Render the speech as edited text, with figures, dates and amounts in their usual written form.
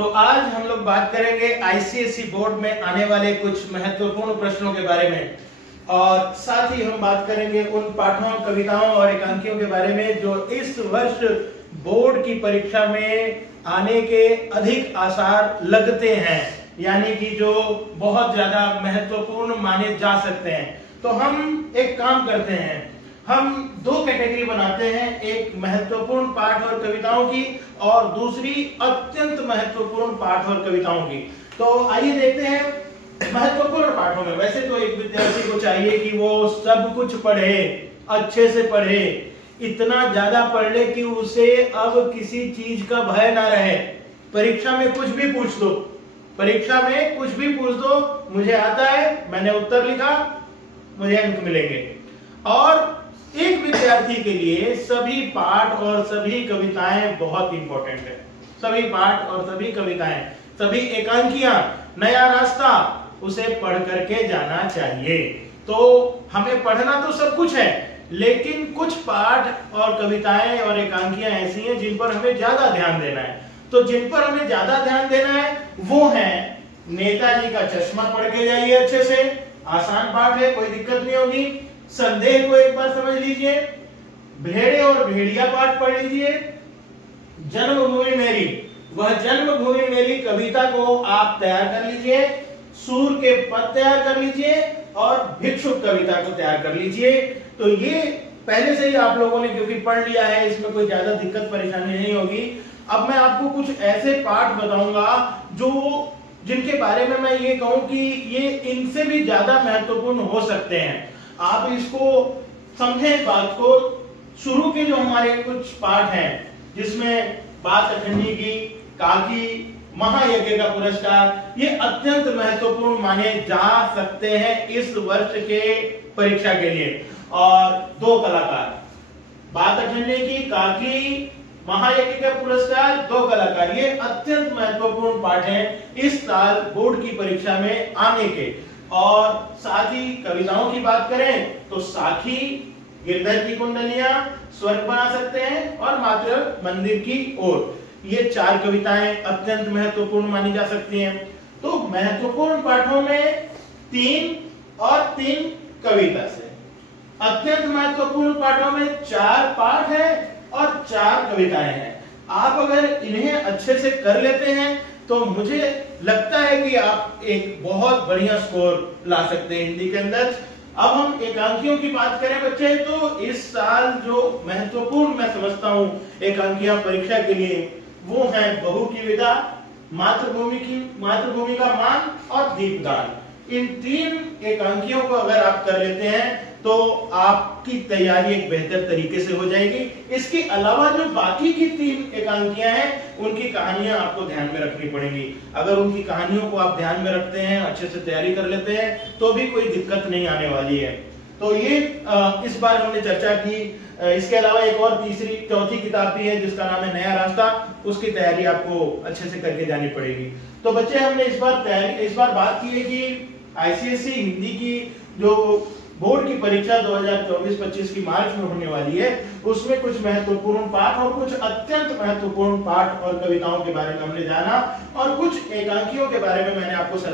तो आज हम लोग बात करेंगे आईसीएसई बोर्ड में आने वाले कुछ महत्वपूर्ण प्रश्नों के बारे में और साथ ही हम बात करेंगे उन पाठों, कविताओं और एकांकियों के बारे में जो इस वर्ष बोर्ड की परीक्षा में आने के अधिक आसार लगते हैं, यानी कि जो बहुत ज्यादा महत्वपूर्ण माने जा सकते हैं। तो हम एक काम करते हैं, हम दो कैटेगरी बनाते हैं, एक महत्वपूर्ण पाठ और कविताओं की और दूसरी अत्यंत महत्वपूर्ण पाठ और कविताओं की। तो आइए देखते हैं महत्वपूर्ण पाठों में। वैसे तो एक विद्यार्थी को चाहिए कि वो सब कुछ पढ़े, अच्छे से पढ़े, इतना ज्यादा पढ़ ले कि उसे अब किसी चीज का भय ना रहे। परीक्षा में कुछ भी पूछ दो, परीक्षा में कुछ भी पूछ दो, मुझे आता है, मैंने उत्तर लिखा, मुझे अंक मिलेंगे। और एक विद्यार्थी के लिए सभी पाठ और सभी कविताएं बहुत इंपॉर्टेंट है। सभी पाठ और सभी कविताएं, सभी एकांकियां, नया रास्ता, उसे पढ़ करके जाना चाहिए। तो हमें पढ़ना तो सब कुछ है, लेकिन कुछ पाठ और कविताएं और एकांकियां ऐसी हैं जिन पर हमें ज्यादा ध्यान देना है। तो जिन पर हमें ज्यादा ध्यान देना है वो है नेताजी का चश्मा, पढ़ के जाइए अच्छे से, आसान पाठ है, कोई दिक्कत नहीं होगी। संदेह को एक बार समझ लीजिए, भेड़े और भेड़िया पाठ पढ़ लीजिए, जन्मभूमि मेरी, वह जन्मभूमि मेरी कविता को आप तैयार कर लीजिए, सूर के पद तैयार कर लीजिए और भिक्षुक कविता को तैयार कर लीजिए। तो ये पहले से ही आप लोगों ने क्योंकि पढ़ लिया है, इसमें कोई ज्यादा दिक्कत परेशानी नहीं होगी। अब मैं आपको कुछ ऐसे पाठ बताऊंगा जो जिनके बारे में मैं ये कहूं कि ये इनसे भी ज्यादा महत्वपूर्ण हो सकते हैं। आप इसको समझें बात को। शुरू के जो हमारे कुछ पाठ हैं जिसमें बात अखंडी की, काकी, महायज्ञ का पुरस्कार, ये अत्यंत महत्वपूर्ण माने जा सकते हैं इस वर्ष के परीक्षा के लिए। और दो कलाकार, बात अखंडी की, काकी, महायज्ञ का पुरस्कार, दो कलाकार, ये अत्यंत महत्वपूर्ण पाठ हैं इस साल बोर्ड की परीक्षा में आने के। और साथ ही कविताओं की बात करें तो साखी, गिरधर की कुंडलियां, स्वर्ग बना सकते हैं और मात्र मंदिर की ओर, ये चार कविताएं अत्यंत महत्वपूर्ण मानी जा सकती हैं। तो महत्वपूर्ण पाठों में 3 और 3 कविता से, अत्यंत महत्वपूर्ण पाठों में 4 पाठ है और 4 कविताएं हैं। आप अगर इन्हें अच्छे से कर लेते हैं तो मुझे लगता है कि आप एक बहुत बढ़िया स्कोर ला सकते हैं हिंदी के अंदर। अब हम एकांकियों की बात करें बच्चे, तो इस साल जो महत्वपूर्ण मैं समझता हूं एकांकियां परीक्षा के लिए, वो है बहू की विदा, मातृभूमि का मान और दीपदान। इन 3 एकांकियों को अगर आप कर लेते हैं तो आपकी तैयारी एक बेहतर तरीके से हो जाएगी। इसके अलावा जो बाकी की 3 एकांकियां हैं उनकी कहानियां आपको ध्यान में रखनी पड़ेंगी। अगर उनकी कहानियों को आप ध्यान में रखते हैं, अच्छे से तैयारी कर लेते हैं, तो भी कोई दिक्कत नहीं आने वाली है। तो ये इस बार हमने चर्चा की। इसके अलावा एक और चौथी किताब भी है जिसका नाम है नया रास्ता, उसकी तैयारी आपको अच्छे से करके जानी पड़ेगी। तो बच्चे हमने इस बार बात की है कि आईसीएसई हिंदी की जो बोर्ड की परीक्षा 2024-25 की मार्च में होने वाली है, उसमें कुछ महत्वपूर्ण पाठ और कुछ अत्यंत महत्वपूर्ण पाठ और कविताओं के बारे में हमने जाना और कुछ एकांकियों के बारे में मैंने आपको